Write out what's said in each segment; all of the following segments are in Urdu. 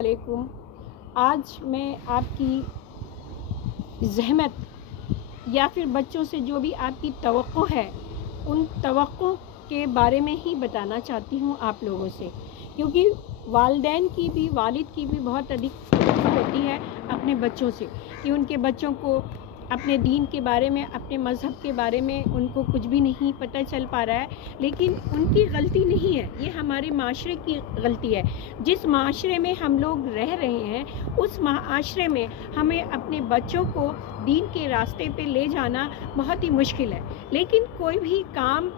علیکم۔ آج میں آپ کی زحمت یا پھر بچوں سے جو بھی آپ کی توقع ہے ان توقع کے بارے میں ہی بتانا چاہتی ہوں آپ لوگوں سے، کیونکہ والدین کی بھی والد کی بھی بہت ادھک ہوتی ہے اپنے بچوں سے کہ ان کے بچوں کو اپنے دین کے بارے میں، اپنے مذہب کے بارے میں ان کو کچھ بھی نہیں پتہ چل پا رہا ہے، لیکن ان کی غلطی نہیں ہے، یہ ہمارے معاشرے کی غلطی ہے۔ جس معاشرے میں ہم لوگ رہ رہے ہیں اس معاشرے میں ہمیں اپنے بچوں کو دین کے راستے پہ لے جانا بہت ہی مشکل ہے، لیکن کوئی بھی کام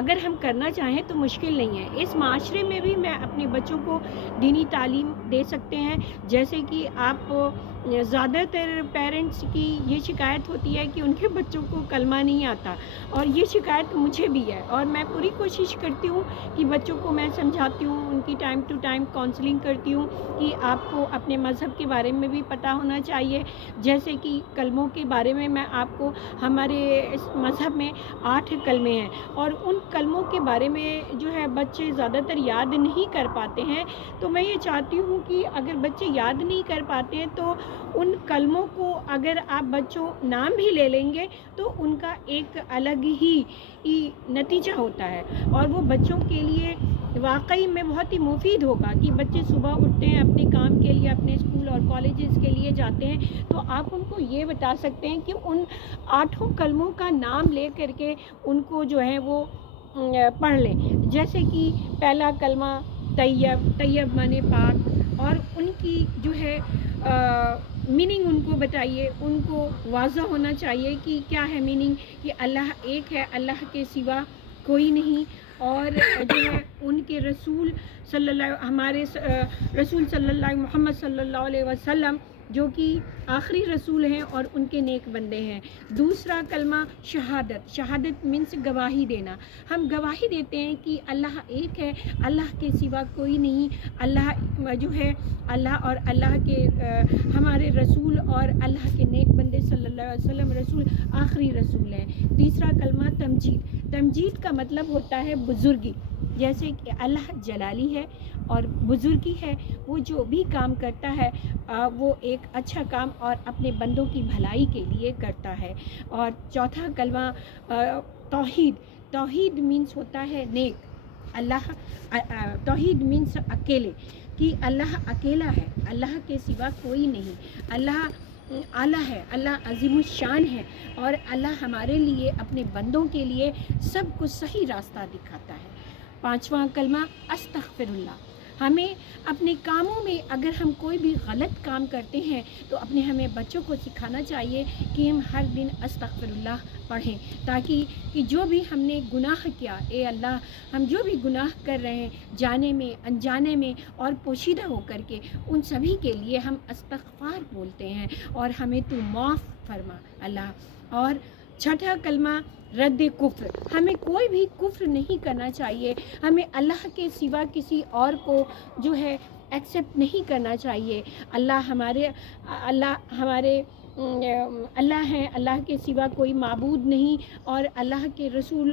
اگر ہم کرنا چاہیں تو مشکل نہیں ہے۔ اس معاشرے میں بھی میں اپنے بچوں کو دینی تعلیم دے سکتے ہیں، جیسے کہ آپ زیادہ تر پیرنٹس کی یہ شکایت ہوتی ہے کہ ان کے بچوں کو کلمہ نہیں آتا، اور یہ شکایت مجھے بھی ہے، اور میں پوری کوشش کرتی ہوں کہ بچوں کو میں سمجھاتی ہوں، ان کی ٹائم ٹو ٹائم کاؤنسلنگ کرتی ہوں کہ آپ کو اپنے مذہب کے بارے میں بھی پتہ ہونا چاہیے، جیسے کہ کلموں کے بارے میں آپ کو ہمارے اس مذہب میں 8 کلمے ہیں، اور ان کلموں کے بارے میں جو ہے بچے زیادہ تر یاد نہیں کر پاتے ہیں، تو میں یہ چاہتی ہوں کہ اگر بچے یاد نہیں کر پاتے ہیں تو ان کلموں کو اگر آپ بچوں نام بھی لے لیں گے تو ان کا ایک الگ ہی نتیجہ ہوتا ہے، اور وہ بچوں کے لیے واقعی میں بہت ہی مفید ہوگا کہ بچے صبح اٹھتے ہیں اپنے کام کے لیے، اپنے اسکول اور کالجز کے لیے جاتے ہیں، تو آپ ان کو یہ بتا سکتے ہیں کہ ان 8 کلموں کا نام لے کر کے ان کو جو ہے وہ پڑھ لیں، جیسے کہ پہلا کلمہ طیب، طیب مانے پاک، اور ان کی جو ہے میننگ ان کو بتائیے، ان کو واضح ہونا چاہیے کہ کیا ہے میننگ، کہ اللہ ایک ہے، اللہ کے سوا کوئی نہیں، اور جو ہے ان کے رسول صلی اللہ، ہمارے رسول صلی اللہ محمد صلی اللہ علیہ وسلم جو کہ آخری رسول ہیں اور ان کے نیک بندے ہیں۔ دوسرا کلمہ شہادت، شہادت مینس گواہی دینا، ہم گواہی دیتے ہیں کہ اللہ ایک ہے، اللہ کے سوا کوئی نہیں، اللہ جو ہے اللہ اور اللہ کے ہمارے رسول اور اللہ کے نیک بندے صلی اللہ علیہ وسلم رسول آخری رسول ہیں۔ تیسرا کلمہ تمجید، تمجید کا مطلب ہوتا ہے بزرگی، جیسے کہ اللہ جلالی ہے اور بزرگی ہے، وہ جو بھی کام کرتا ہے وہ ایک اچھا کام اور اپنے بندوں کی بھلائی کے لیے کرتا ہے۔ اور چوتھا کلمہ توحید، توحید مینس ہوتا ہے نیک، اللہ توحید مینس اکیلے، کہ اللہ اکیلا ہے، اللہ کے سوا کوئی نہیں، اللہ اعلیٰ ہے، اللہ عظیم الشان ہے، اور اللہ ہمارے لیے اپنے بندوں کے لیے سب کو صحیح راستہ دکھاتا ہے۔ پانچواں کلمہ استغفر اللہ، ہمیں اپنے کاموں میں اگر ہم کوئی بھی غلط کام کرتے ہیں تو ہمیں بچوں کو سکھانا چاہیے کہ ہم ہر دن استغفر اللہ پڑھیں، تاکہ کہ جو بھی ہم نے گناہ کیا، اے اللہ ہم جو بھی گناہ کر رہے ہیں جانے میں، انجانے میں اور پوشیدہ ہو کر کے، ان سبھی کے لیے ہم استغفار بولتے ہیں، اور ہمیں تو معاف فرما اللہ۔ اور چھٹا کلمہ رد کفر، ہمیں کوئی بھی کفر نہیں کرنا چاہیے، ہمیں اللہ کے سوا کسی اور کو جو ہے ایکسیپٹ نہیں کرنا چاہیے، اللہ ہمارے اللہ ہیں، اللہ کے سوا کوئی معبود نہیں، اور اللہ کے رسول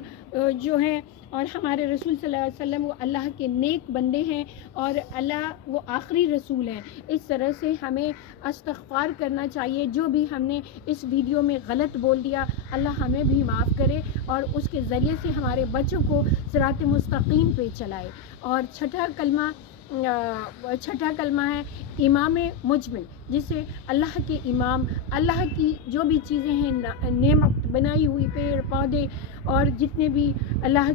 جو ہیں، اور ہمارے رسول صلی اللہ علیہ وسلم وہ اللہ کے نیک بندے ہیں، اور اللہ وہ آخری رسول ہیں۔ اس طرح سے ہمیں استغفار کرنا چاہیے، جو بھی ہم نے اس ویڈیو میں غلط بول دیا اللہ ہمیں بھی معاف کرے، اور اس کے ذریعے سے ہمارے بچوں کو صراط مستقیم پہ چلائے۔ اور چھٹا کلمہ ہے امام مجمل، جسے اللہ کے امام، اللہ کی جو بھی چیزیں ہیں نعمت بنائی ہوئی، پیڑ پودے اور جتنے بھی اللہ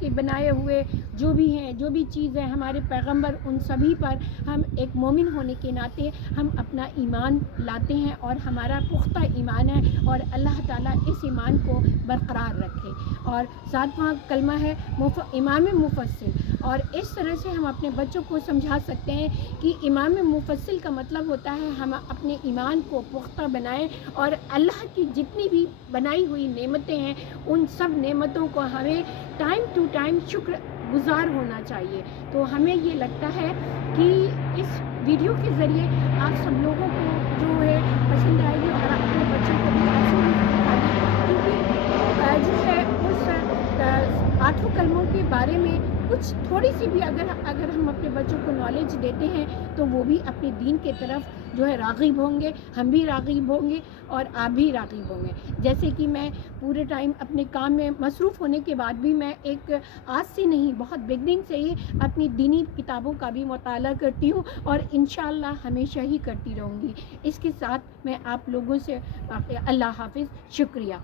کے بنائے ہوئے جو بھی ہیں، جو بھی چیزیں ہمارے پیغمبر، ان سبھی پر ہم ایک مومن ہونے کے ناطے ہم اپنا ایمان لاتے ہیں، اور ہمارا پختہ ایمان ہے، اور اللہ تعالیٰ اس ایمان کو برقرار رکھے۔ اور ساتواں کلمہ ہے امام مفصل، اور اس طرح سے ہم اپنے بچوں کو سمجھا سکتے ہیں کہ امام مفصل کا مطلب ہوتا ہے ہم اپنے ایمان کو پختہ بنائیں، اور اللہ کی جتنی بھی بنائی ہوئی نعمتیں ہیں ان سب نعمتوں کو ہمیں ٹائم ٹو ٹائم شکر گزار ہونا چاہیے۔ تو ہمیں یہ لگتا ہے کہ اس ویڈیو کے ذریعے آپ سب لوگوں کو جو ہے پسند آئے گی، اور اپنے بچوں کو بھی ایسے ہی سکھائیے، کیونکہ جو ہے اس 8 کلموں کے بارے میں کچھ تھوڑی سی بھی اگر ہم اپنے بچوں کو نالج دیتے ہیں تو وہ بھی اپنے دین کے طرف جو ہے راغب ہوں گے، ہم بھی راغب ہوں گے اور آپ بھی راغب ہوں گے. جیسے کہ میں پورے ٹائم اپنے کام میں مصروف ہونے کے بعد بھی میں ایک آج سے نہیں، بہت بگننگ سے ہی اپنی دینی کتابوں کا بھی مطالعہ کرتی ہوں اور انشاءاللہ ہمیشہ ہی کرتی رہوں گی. اس کے ساتھ میں آپ لوگوں سے اللہ حافظ، شکریہ.